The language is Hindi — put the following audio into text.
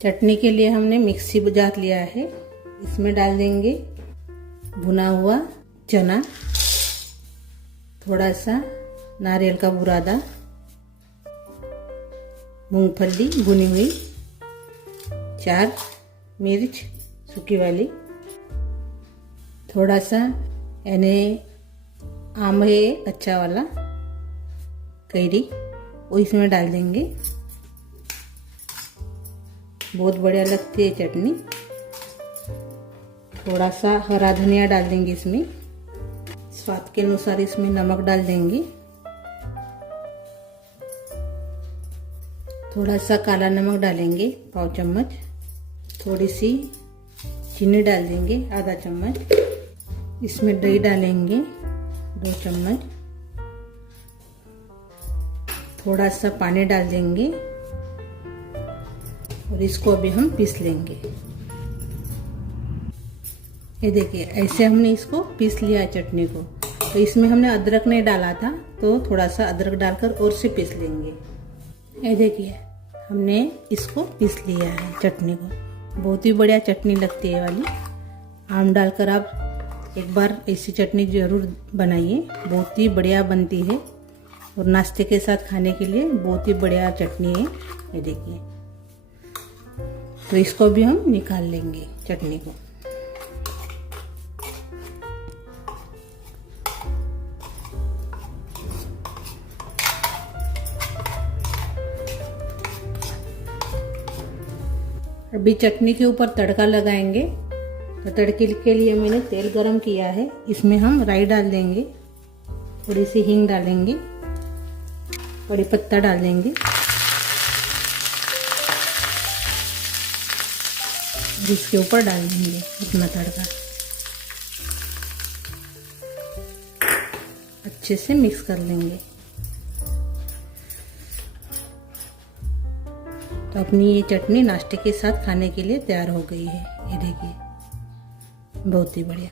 चटनी के लिए हमने मिक्सी जार लिया है, इसमें डाल देंगे भुना हुआ चना, थोड़ा सा नारियल का बुरादा, मूंगफली भुनी हुई, 4 मिर्च सूखी वाली, थोड़ा सा यानी आम है अच्छा वाला कैरी, वो इसमें डाल देंगे। बहुत बढ़िया लगती है चटनी। थोड़ा सा हरा धनिया डाल देंगे इसमें, स्वाद के अनुसार इसमें नमक डाल देंगे, थोड़ा सा काला नमक डालेंगे पाव चम्मच, थोड़ी सी चीनी डाल देंगे आधा चम्मच, इसमें दही डालेंगे 2 चम्मच, थोड़ा सा पानी डाल देंगे और इसको अभी हम पीस लेंगे। ये देखिए ऐसे हमने इसको पीस लिया है चटनी को। तो इसमें हमने अदरक नहीं डाला था, तो थोड़ा सा अदरक डालकर और से पीस लेंगे। ये देखिए हमने इसको पीस लिया है चटनी को। बहुत ही बढ़िया चटनी लगती है वाली। आम डालकर आप एक बार ऐसी चटनी ज़रूर बनाइए, बहुत ही बढ़िया बनती है और नाश्ते के साथ खाने के लिए बहुत ही बढ़िया चटनी है। ये देखिए, तो इसको भी हम निकाल लेंगे चटनी को। अभी चटनी के ऊपर तड़का लगाएंगे। तो तड़के के लिए मैंने तेल गरम किया है, इसमें हम राई डाल देंगे, थोड़ी सी हींग डालेंगे, कड़ी पत्ता डाल देंगे, इसके ऊपर डाल देंगे अपना तड़का। अच्छे से मिक्स कर लेंगे। तो अपनी ये चटनी नाश्ते के साथ खाने के लिए तैयार हो गई है। ये देखिए बहुत ही बढ़िया।